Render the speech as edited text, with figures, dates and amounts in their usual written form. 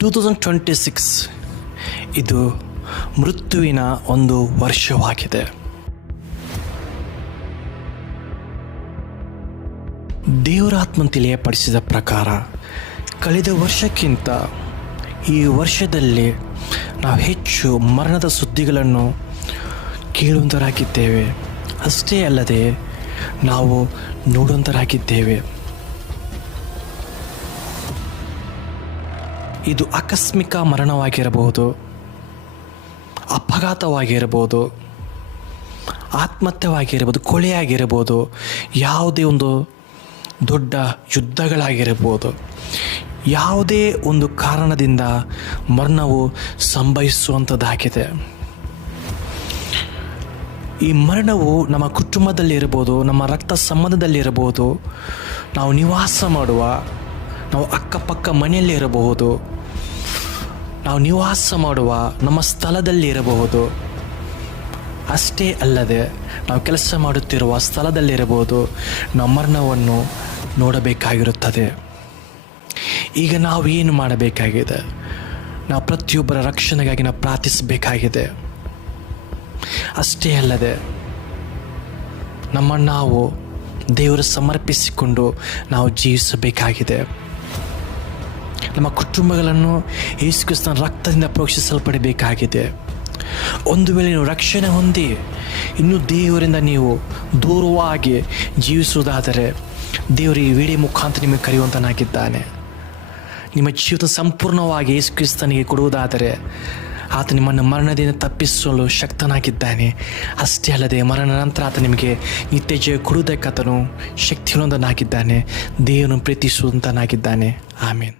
2026 ಇದು ಮೃತ್ಯುವಿನ ಒಂದು ವರ್ಷವಾಗಿದೆ. ದೇವರಾತ್ಮನು ತಿಳಿಯಪಡಿಸಿದ ಪ್ರಕಾರ ಕಳೆದ ವರ್ಷಕ್ಕಿಂತ ಈ ವರ್ಷದಲ್ಲಿ ನಾವು ಹೆಚ್ಚು ಮರಣದ ಸುದ್ದಿಗಳನ್ನು ಕೇಳುವಂತರಾಗಿದ್ದೇವೆ. ಅಷ್ಟೇ ಅಲ್ಲದೆ ನಾವು ನೋಡುವಂತರಾಗಿದ್ದೇವೆ. ಇದು ಆಕಸ್ಮಿಕ ಮರಣವಾಗಿರಬಹುದು, ಅಪಘಾತವಾಗಿರಬಹುದು, ಆತ್ಮಹತ್ಯವಾಗಿರಬಹುದು, ಕೊಲೆಯಾಗಿರಬಹುದು, ಯಾವುದೇ ಒಂದು ದೊಡ್ಡ ಯುದ್ಧಗಳಾಗಿರಬಹುದು. ಯಾವುದೇ ಒಂದು ಕಾರಣದಿಂದ ಮರಣವು ಸಂಭವಿಸುವಂಥದ್ದಾಗಿದೆ. ಈ ಮರಣವು ನಮ್ಮ ಕುಟುಂಬದಲ್ಲಿರ್ಬೋದು, ನಮ್ಮ ರಕ್ತ ಸಂಬಂಧದಲ್ಲಿರಬಹುದು, ನಾವು ನಿವಾಸ ಮಾಡುವ, ನಾವು ಅಕ್ಕಪಕ್ಕ ಮನೆಯಲ್ಲಿರಬಹುದು, ನಾವು ನಿವಾಸ ಮಾಡುವ ನಮ್ಮ ಸ್ಥಳದಲ್ಲಿರಬಹುದು. ಅಷ್ಟೇ ಅಲ್ಲದೆ ನಾವು ಕೆಲಸ ಮಾಡುತ್ತಿರುವ ಸ್ಥಳದಲ್ಲಿರಬಹುದು, ನಾವು ಮರಣವನ್ನು ನೋಡಬೇಕಾಗಿರುತ್ತದೆ. ಈಗ ನಾವು ಏನು ಮಾಡಬೇಕಾಗಿದೆ? ನಾವು ಪ್ರತಿಯೊಬ್ಬರ ರಕ್ಷಣೆಗಾಗಿ ನಾವು ಪ್ರಾರ್ಥಿಸಬೇಕಾಗಿದೆ. ಅಷ್ಟೇ ಅಲ್ಲದೆ ನಾವು ದೇವರು ಸಮರ್ಪಿಸಿಕೊಂಡು ನಾವು ಜೀವಿಸಬೇಕಾಗಿದೆ. ನಮ್ಮ ಕುಟುಂಬಗಳನ್ನು ಯೇಸು ಕ್ರಿಸ್ತನ ರಕ್ತದಿಂದ ಪ್ರೋಕ್ಷಿಸಲ್ಪಡಬೇಕಾಗಿದೆ. ಒಂದು ವೇಳೆ ನೀವು ರಕ್ಷಣೆ ಹೊಂದಿ ಇನ್ನೂ ದೇವರಿಂದ ನೀವು ದೂರವಾಗಿ ಜೀವಿಸುವುದಾದರೆ ದೇವರು ಈ ವಿಡಿಯೋ ಮುಖಾಂತರ ನಿಮಗೆ ಕರೆಯುವಂತನಾಗಿದ್ದಾನೆ. ನಿಮ್ಮ ಜೀವಿತ ಸಂಪೂರ್ಣವಾಗಿ ಯೇಸು ಕ್ರಿಸ್ತನಿಗೆ ಕೊಡುವುದಾದರೆ ಆತ ನಿಮ್ಮನ್ನು ಮರಣದಿಂದ ತಪ್ಪಿಸಲು ಶಕ್ತನಾಗಿದ್ದಾನೆ. ಅಷ್ಟೇ ಅಲ್ಲದೆ ಮರಣ ನಂತರ ಆತ ನಿಮಗೆ ನಿತ್ಯ ಜಯ ಕೊಡುವುದಕ್ಕೆ ಆತನು ಶಕ್ತಿಯುಳ್ಳವನಾಗಿದ್ದಾನೆ. ದೇವರನ್ನು ಪ್ರೀತಿಸುವಂತನಾಗಿದ್ದಾನೆ. ಆಮೇನ್.